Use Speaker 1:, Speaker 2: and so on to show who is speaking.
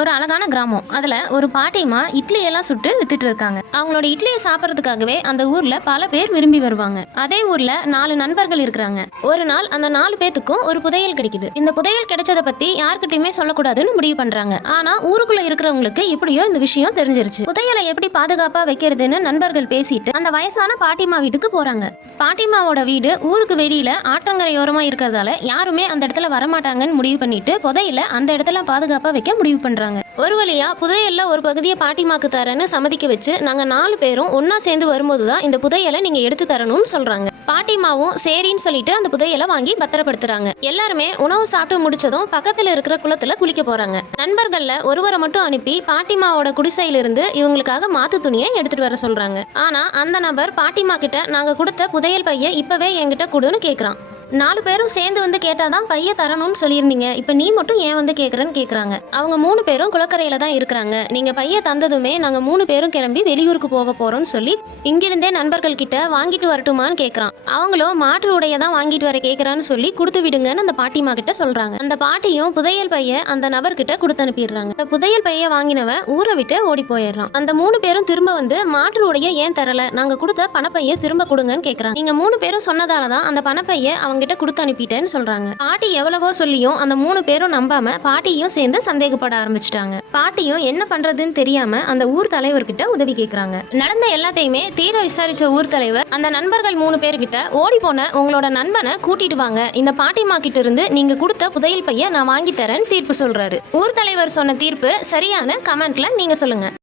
Speaker 1: ஒரு அழகான கிராமம். அதில் ஒரு பாட்டியம்மா இட்லியெல்லாம் சுட்டு வித்துட்டு இருக்காங்க. அவங்களோட இட்லியை சாப்பிட்றதுக்காகவே அந்த ஊரில் பல பேர் விரும்பி வருவாங்க. அதே ஊரில் நாலு நண்பர்கள் இருக்கிறாங்க. ஒரு நாள் அந்த நாலு பேத்துக்கும் ஒரு புதையல் கிடைக்குது. இந்த புதையல் கிடைச்சதை பற்றி யார்கிட்டயுமே சொல்லக்கூடாதுன்னு முடிவு பண்ணுறாங்க ஆனால் ஊருக்குள்ளே இருக்கிறவங்களுக்கு எப்படியோ இந்த விஷயம் தெரிஞ்சிருச்சு. புதையலை எப்படி பாதுகாப்பாக வைக்கிறதுன்னு நண்பர்கள் பேசிட்டு அந்த வயசான பாட்டிமா வீட்டுக்கு போகிறாங்க பாட்டிமாவோட வீடு ஊருக்கு வெளியில் ஆற்றங்கரையோரமாக இருக்கிறதால யாருமே அந்த இடத்துல வரமாட்டாங்கன்னு முடிவு பண்ணிட்டு புதையில அந்த இடத்துல பாதுகாப்பாக வைக்க முடிவு பண்ணுறாங்க பண்ணுறாங்க ஒரு வழியா புதையல்ல ஒரு பகுதியை பாட்டிமாக்கு தரேன்னு சம்மதிக்க வச்சு நாங்கள் நாலு பேரும் ஒன்றா சேர்ந்து வரும்போது தான் இந்த புதையலை நீங்கள் எடுத்து தரணும்னு சொல்றாங்க. பாட்டிமாவும் சரின்னு சொல்லிட்டு அந்த புதையலை வாங்கி பத்திரப்படுத்துறாங்க. எல்லாருமே உணவு சாப்பிட்டு முடிச்சதும் பக்கத்தில் இருக்கிற குளத்துல குளிக்க போகிறாங்க நண்பர்களில் ஒருவரை மட்டும் அனுப்பி பாட்டிமாவோட குடிசையிலிருந்து இவங்களுக்காக மாத்து துணியை எடுத்துட்டு வர சொல்கிறாங்க ஆனால் அந்த நபர் பாட்டிமா கிட்ட நாங்கள் கொடுத்த புதையல் பைய இப்போவே என்கிட்ட கொடுன்னு கேட்குறான் நாலு பேரும் சேர்ந்து வந்து கேட்டாதான் பைய தரணும்னு சொல்லியிருந்தீங்க. இப்போ நீ மட்டும் ஏன் வந்து கேட்குறேன்னு கேட்குறாங்க அவங்க மூணு பேரும் குளக்கரையில தான் இருக்கிறாங்க. நீங்க பைய தந்ததுமே நாங்க மூணு பேரும் கிளம்பி வெளியூருக்கு போக போறோம்னு சொல்லி இங்கிருந்தே நண்பர்கள் கிட்ட வாங்கிட்டு வரட்டுமான்னு கேட்குறான் அவங்களும் மாற்று உடைய தான் வாங்கிட்டு வர கேட்குறான்னு சொல்லி கொடுத்து விடுங்கன்னு அந்த பாட்டிமா கிட்ட சொல்றாங்க. அந்த பாட்டியும் புதையல் பைய அந்த நபர்கிட்ட கொடுத்து அனுப்பிடுறாங்க. அந்த புதையல் பைய வாங்கினவன் ஊரை விட்டு ஓடி போயிடுறான். அந்த மூணு பேரும் திரும்ப வந்து மாற்று உடைய ஏன் தரல? நாங்க கொடுத்த பணப்பைய திரும்ப கொடுங்கன்னு கேட்குறாங்க நீங்க மூணு பேரும் சொன்னதால தான் அந்த பணப்பைய அவங்க கிட்ட கொடுத்து அனுப்பிட்டேன்னு சொல்றாங்க. பாட்டி எவ்வளவோ சொல்லியும் அந்த மூணு பேரும் நம்பாம பாட்டியும் சேர்ந்து சந்தேகப்பட ஆரம்பிச்சிட்டாங்க. பாட்டியும் என்ன பண்றதுன்னு தெரியாம அந்த ஊர் தலைவர்கிட்ட உதவி கேட்கறாங்க நடந்த எல்லாத்தையுமே தீர விசாரிச்ச ஊர் தலைவர் அந்த நண்பர்கள் மூணு பேர்கிட்ட ஓடி போன உங்களோட நண்பனை கூட்டிட்டு வாங்க. இந்த பாட்டிமா கிட்ட இருந்து நீங்க கொடுத்த புதையல் பைய நான் வாங்கி தரேன் தீர்ப்பு சொல்றாரு. ஊர் தலைவர் சொன்ன தீர்ப்பு சரியான கமெண்ட்ல நீங்க சொல்லுங்க.